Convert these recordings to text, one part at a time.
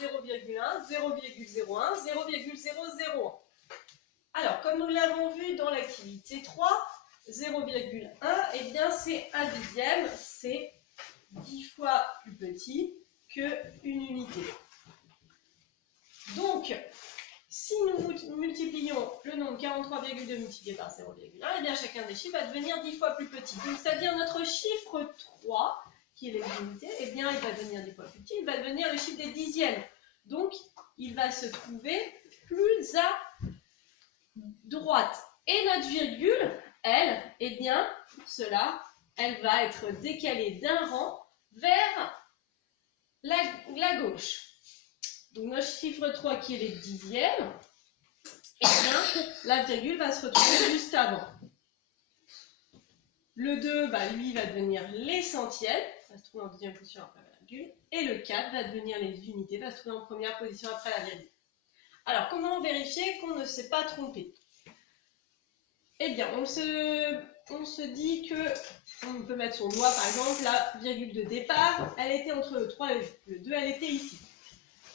0,1, 0,01, 0,001. Alors, comme nous l'avons vu dans l'activité 3, 0,1, eh bien c'est 1/10, c'est 10 fois plus petit qu'une unité. Donc, si nous multiplions le nombre 43,2 multiplié par 0,1, eh bien chacun des chiffres va devenir 10 fois plus petit. Donc, c'est-à-dire notre chiffre 3, qui est les unités, eh bien il va devenir 10 fois plus petit, il va devenir le chiffre des dixièmes. Donc, il va se trouver plus à droite. Et notre virgule, elle, eh bien, cela, elle va être décalée d'un rang vers la gauche. Donc, notre chiffre 3 qui est les dixièmes, eh bien, la virgule va se retrouver juste avant. Le 2, bah, lui, va devenir les centièmes, ça se trouve en deuxième position après la virgule. Et le 4 va devenir les unités, va se trouver en première position après la virgule. Alors, comment vérifier qu'on ne s'est pas trompé? Eh bien, on se dit que on peut mettre son doigt, par exemple, la virgule de départ, elle était entre le 3 et le 2, elle était ici.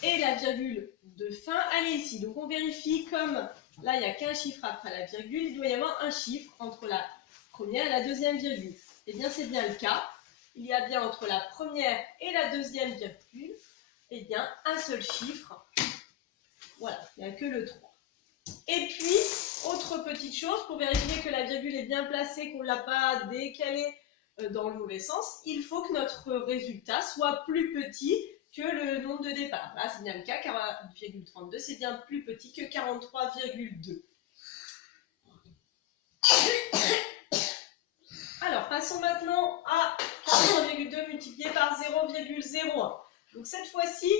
Et la virgule de fin, elle est ici. Donc, on vérifie comme là, il n'y a qu'un chiffre après la virgule, il doit y avoir un chiffre entre la première et la deuxième virgule. Eh bien, c'est bien le cas. Il y a bien entre la première et la deuxième virgule, eh bien, un seul chiffre. Voilà, il n'y a que le 3. Et puis, autre petite chose, pour vérifier que la virgule est bien placée, qu'on ne l'a pas décalée dans le mauvais sens, il faut que notre résultat soit plus petit que le nombre de départ. Là, c'est bien le cas, 40,32, c'est bien plus petit que 43,2. Alors, passons maintenant à 43,2 multiplié par 0,01. Donc, cette fois-ci,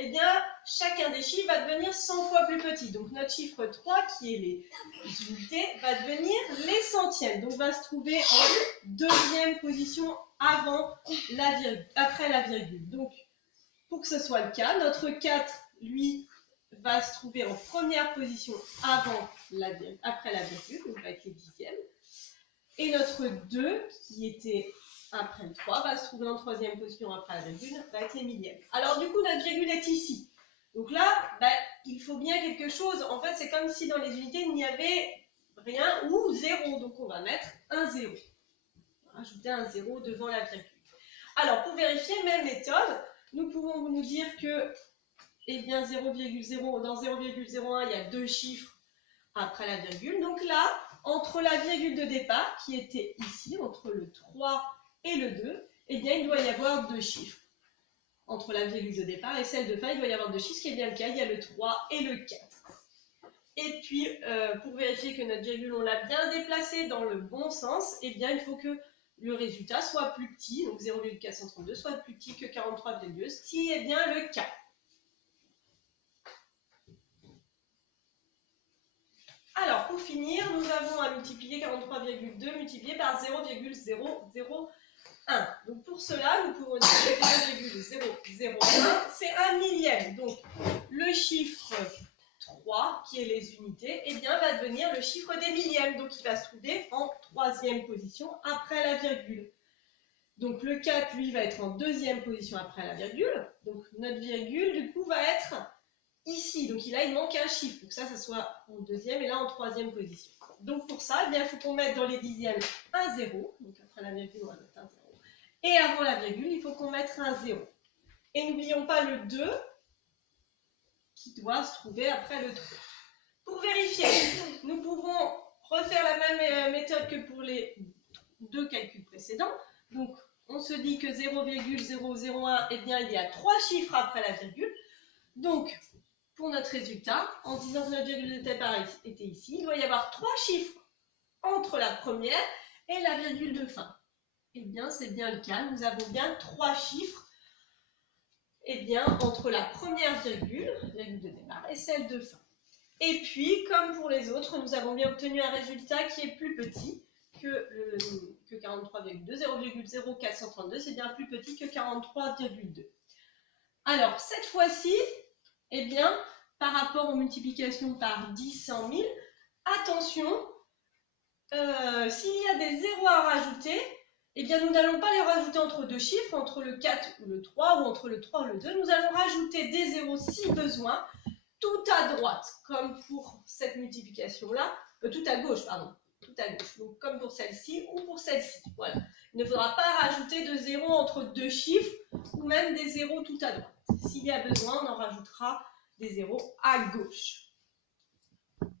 eh bien, chacun des chiffres va devenir 100 fois plus petit. Donc, notre chiffre 3, qui est les unités, va devenir les centièmes. Donc, va se trouver en deuxième position après la virgule. Donc, pour que ce soit le cas, notre 4, lui, va se trouver en première position après la virgule, donc va être les dixièmes. Et notre 2, qui était après le 3, va se trouver en troisième position après la virgule, va être les millièmes. Alors du coup, notre virgule est ici. Donc là, il faut bien quelque chose. En fait, c'est comme si dans les unités, il n'y avait rien ou 0. Donc on va mettre un 0. On va ajouter un 0 devant la virgule. Alors pour vérifier, même méthode, nous pouvons nous dire que eh bien, dans 0,01, il y a deux chiffres après la virgule. Donc là, entre la virgule de départ, qui était ici, entre le 3 et le 2, eh bien, il doit y avoir deux chiffres. Entre la virgule de départ et celle de fin, il doit y avoir deux chiffres, ce qui est bien le cas, il y a le 3 et le 4. Et puis, pour vérifier que notre virgule, on l'a bien déplacée dans le bon sens, eh bien, il faut que le résultat soit plus petit, donc 0,432 soit plus petit que 43,2, ce qui est bien le cas. Alors, pour finir, nous avons à multiplier 43,2 multiplié par 0,001. Donc, pour cela, nous pouvons dire que 0,001, c'est un millième. Donc, le chiffre 3, qui est les unités, eh bien, va devenir le chiffre des millièmes. Donc, il va se trouver en troisième position après la virgule. Donc, le 4, lui, va être en deuxième position après la virgule. Donc, notre virgule, du coup, va être ici. Donc là, il manque un chiffre pour que ça soit en deuxième et là en troisième position. Donc pour ça, eh bien, il faut qu'on mette dans les dixièmes un 0. Donc après la virgule, on va mettre un 0. Et avant la virgule, il faut qu'on mette un 0. Et n'oublions pas le 2 qui doit se trouver après le 3. Pour vérifier, nous pouvons refaire la même méthode que pour les deux calculs précédents. Donc on se dit que 0,001, eh bien, il y a trois chiffres après la virgule. Donc, pour notre résultat, en disant que notre virgule de départ était ici, il doit y avoir trois chiffres entre la première et la virgule de fin. Eh bien, c'est bien le cas. Nous avons bien trois chiffres entre la première virgule de départ, et celle de fin. Et puis, comme pour les autres, nous avons bien obtenu un résultat qui est plus petit que 43,2. 0,0432, c'est bien plus petit que 43,2. Alors, cette fois-ci, eh bien, par rapport aux multiplications par 10, 100 000, attention, s'il y a des zéros à rajouter, eh bien, nous n'allons pas les rajouter entre deux chiffres, entre le 4 ou le 3, ou entre le 3 ou le 2. Nous allons rajouter des zéros si besoin, tout à droite, comme pour cette multiplication-là, tout à gauche, pardon, tout à gauche, donc comme pour celle-ci ou pour celle-ci. Voilà. Il ne faudra pas rajouter de zéros entre deux chiffres, ou même des zéros tout à droite. S'il y a besoin, on en rajoutera des zéros à gauche.